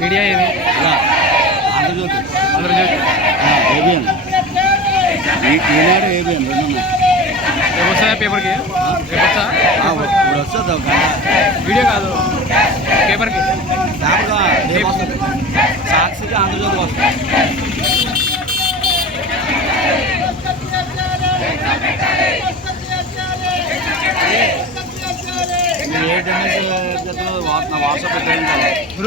Media ఏది Andhra Jyothi. Andhra Jyothi. ABN Eenadu ABN రెండు వస్తుందా పేపర్కి ఇప్పుడు వస్తుంది ఒక వీడియో కాదు. పేపర్కి లేకపోతే రేపు వస్తుంది సాక్షికి ఆంధ్రజ్యోతికి వస్తుంది ఏ టెన్నిస్ వాట్సాప్ పెట్టండి